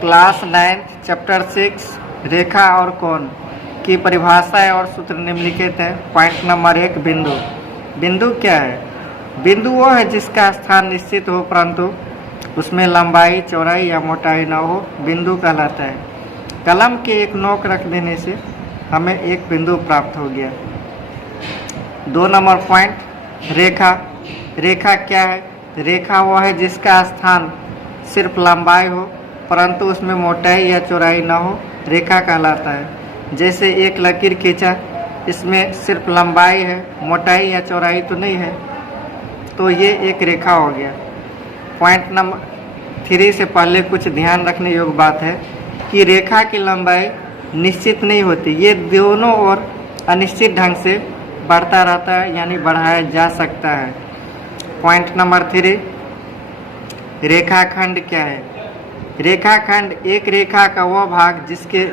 Class 9 chapter 6 रेखा और कोण की परिभाषा और सूत्र निम्नलिखित है। पॉइंट नंबर 1 बिंदु। बिंदु क्या है? बिंदु वो है जिसका स्थान निश्चित हो परंतु उसमें लंबाई चौड़ाई या मोटाई न हो, बिंदु कहलाता है। कलम के एक नोक रख देने से हमें एक बिंदु प्राप्त हो गया। 2 नंबर पॉइंट रेखा। रेखा क्या है? रेखा वो है जिसका स्थान सिर्फ लंबाई हो परंतु उसमें मोटाई या चौड़ाई न हो, रेखा कहलाता है। जैसे एक लकीर खींचा, इसमें सिर्फ लंबाई है, मोटाई या चौड़ाई तो नहीं है, तो ये एक रेखा हो गया। पॉइंट नंबर 3 से पहले कुछ ध्यान रखने योग्य बात है कि रेखा की लंबाई निश्चित नहीं होती, ये दोनों ओर अनिश्चित ढंग से बढ़ता रहता है, यानी बढ़ाया जा सकता है। पॉइंट नंबर 3 रेखाखंड क्या है? रेखाखंड एक रेखा का वह भाग जिसके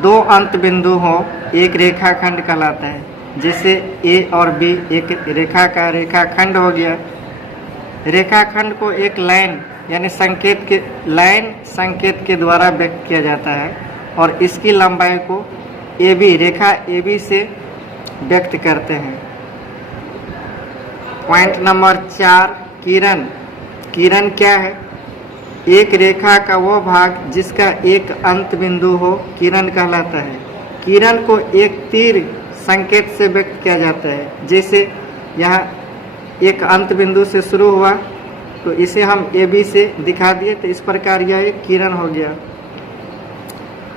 2 अंत बिंदु हो, एक रेखाखंड कहलाता है। जैसे ए और बी एक रेखा का रेखाखंड हो गया। रेखाखंड को एक लाइन यानी संकेत के द्वारा व्यक्त किया जाता है और इसकी लंबाई को A B Rekha A B से व्यक्त करते हैं। पॉइंट नंबर 4 किरण। किरण क्या है? एक रेखा का वो भाग जिसका एक अंत बिंदु हो, किरण कहलाता है। किरण को एक तीर संकेत से व्यक्त किया जाता है। जैसे यहाँ एक अंत बिंदु से शुरू हुआ तो इसे हम ए बी से दिखा दिए, तो इस प्रकार यह एक किरण हो गया।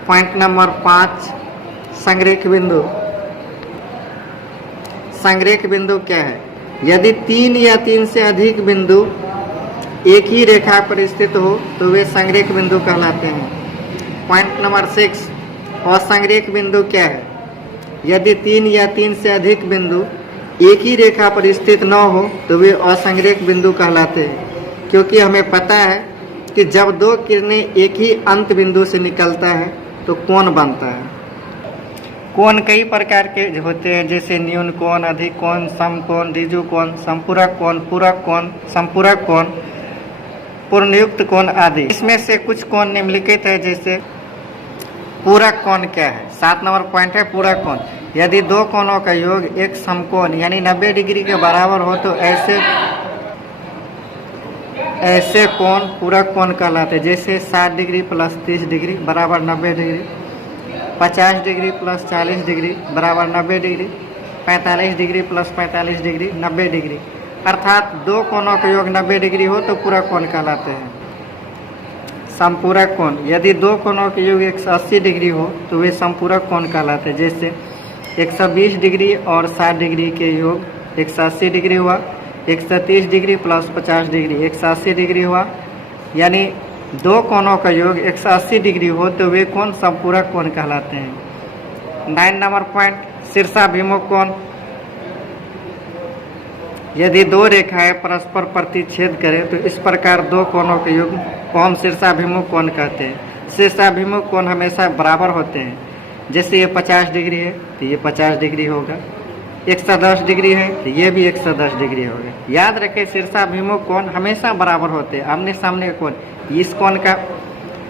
पॉइंट नंबर 5 संरेख बिंदु। संरेख बिंदु क्या है? यदि 3 या 3 से अधिक बिंदु एक ही रेखा पर स्थित हो तो वे संरेख बिंदु कहलाते हैं। पॉइंट नंबर 6 असंरेख बिंदु क्या है? यदि 3 या 3 से अधिक बिंदु एक ही रेखा पर स्थित न हो तो वे असंरेख बिंदु कहलाते हैं, क्योंकि हमें पता है कि जब 2 किरणें एक ही अंत बिंदु से निकलता है तो कोण बनता है। कोण कई प्रकार के होते हैं, जैसे न्यून कोण, अधिक कोण, समकोण, ऋजु कोण, संपूरक कोण, पूरक कोण, संपूरक कोण, पूर्णयुक्त कोण आदि। इसमें से कुछ कोण निम्नलिखित है। जैसे पूरक कोण क्या है? 7 नंबर पॉइंट है पूरक कोण। यदि 2 कोणों का योग एक समकोण यानी 90 डिग्री के बराबर हो तो ऐसे कोण पूरक कोण कहलाते हैं। जैसे 60 डिग्री प्लस 30 डिग्री बराबर 90 डिग्री, 50 डिग्री प्लस 40 डिग्री बराबर 90 degree, 45 degree plus 45 degree 90 degree, अर्थात 2 कोणों का योग 90 डिग्री हो तो पूरक कोण कहलाते हैं। संपूरक कोण। यदि 2 कोणों के योग 180 डिग्री हो तो वे संपूरक कोण कहलाते हैं। जैसे 120 डिग्री और 60 डिग्री के योग 180 डिग्री हुआ, 130 डिग्री प्लस 50 डिग्री 180 डिग्री हुआ, यानी 2 कोणों का योग 180 डिग्री हो तो वे कोण संपूरक कोण कहलाते हैं। 9 नंबर पॉइंट शीर्षाभिमुख कोण। यदि 2 रेखाएं परस्पर प्रतिच्छेद करें तो इस प्रकार 2 कोणों के योग को हम शीर्षाभिमुख कोण कहते हैं। शीर्षाभिमुख कोण हमेशा बराबर होते हैं। जैसे ये 50 डिग्री है तो ये 50 डिग्री होगा, 110 डिग्री है तो ये भी 110 डिग्री होगा। याद रखें शीर्षाभिमुख कोण हमेशा बराबर होते हैं। आमने सामने कोण,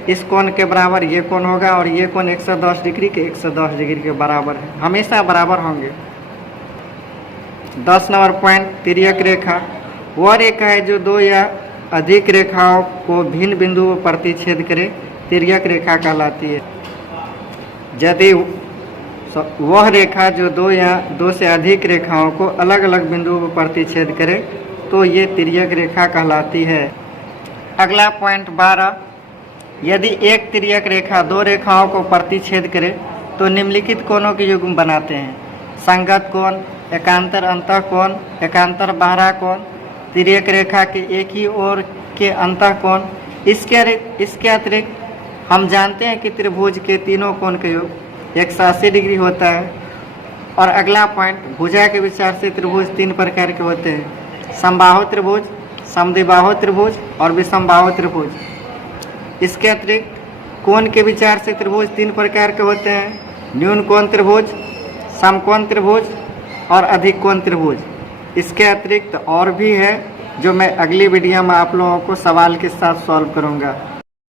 इस कोण के बराबर ये कोण होगा और ये कोण 110 डिग्री के 110 डिग्री के बराबर है, हमेशा बराबर होंगे। 10 नंबर पॉइंट तिर्यक रेखा। वह रेखा है जो 2 या अधिक रेखाओं को भिन्न बिंदुओं पर प्रतिच्छेद करे, तिर्यक रेखा कहलाती है। यदि वह रेखा जो 2 या 2 से अधिक रेखाओं को अलग अलग बिंदुओं पर प्रतिच्छेद करे तो ये तिर्यक रेखा कहलाती है। अगला पॉइंट 12 यदि एक तिर्यक रेखा 2 रेखाओं को प्रतिच्छेद करे तो निम्नलिखित कोणों के युग्म बनाते हैं। संगत कोण, एकांतर अंतः कोण, एकांतर बाह्य कोण, तिर्यक रेखा के एक ही ओर के अंतः कोण। इसके अतिरिक्त हम जानते हैं कि त्रिभुज के तीनों कोण का योग 180 डिग्री होता है। और अगला पॉइंट भुजा के विचार से त्रिभुज 3 प्रकार के होते हैं: समबाहु त्रिभुज, समद्विबाहु त्रिभुज और विषमबाहु त्रिभुज। इसके अतिरिक्त कोण के विचार से त्रिभुज 3 प्रकार के होते हैं: न्यून कोण त्रिभुज, समकोण त्रिभुज और अधिक कोण त्रिभुज। इसके अतिरिक्त और भी है जो मैं अगली वीडियो में आप लोगों को सवाल के साथ सॉल्व करूंगा।